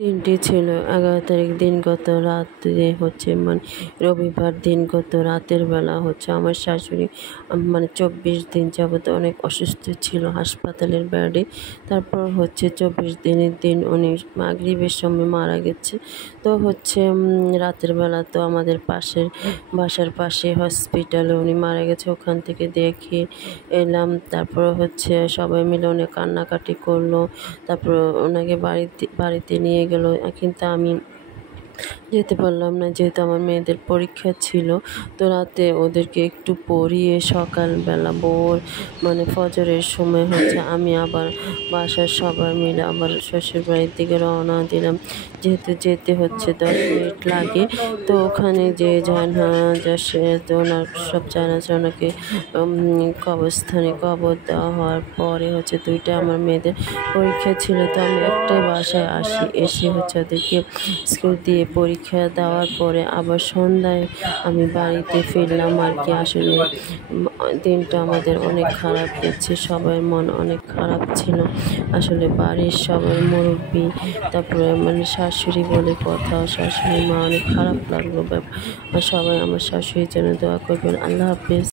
দিনটি ছিল 11 তারিখ দিনগত রাত্রে মানে রবিবার দিনগত রাতের বেলা আমার শাশুড়ি মানে 24 দিন যাবত অনেক অসুস্থ ছিল হাসপাতালের বেডে। তারপর 24 দিনের দিন উনি মাগরিবের সময় মারা গেছে। তো রাতের বেলা তো আমাদের বাসার পাশে হসপিটালে উনি মারা গেছে, ওখান থেকে দেখে এলাম। তারপর সবাই মিলে অনেক কান্নাকাটি করলো। তারপর ওনাকে বাড়িতে নিয়ে গেল, কিন্তু আমি যেতে পারলাম না যেহেতু আমার মেয়েদের পরীক্ষা ছিল। তো রাতে ওদেরকে একটু পড়িয়ে সকালবেলা মানে ফজরের সময় আমি আবার বাসার সবাই মিলে আবার শ্বশুর বাড়ির দিকে রওনা দিলাম। যেহেতু যেতে 10 মিনিট লাগে, তো ওখানে যে জানাজা তো ওনার সব জানাজা ওনাকে কবরস্থানে কবর দেওয়া হওয়ার পরে 2টা আমার মেয়েদের পরীক্ষা ছিল। তো আমি একটাই বাসায় এসে ওদেরকে স্কুল দিয়ে পরীক্ষা দেওয়ার পরে আবার সন্ধ্যায় আমি বাড়িতে ফিরলাম আর কি। আসলে দিনটা আমাদের অনেক খারাপ গেছে, সবার মন অনেক খারাপ ছিল। আসলে বাড়ির সবাই মুরব্বী, তারপরে মানে শাশুড়ি বলে কথা, শাশুড়ি মা, অনেক খারাপ লাগলো ব্যাপার। সবাই আমার শাশুড়ির জন্য দোয়া করবেন। আল্লাহ হাফেজ।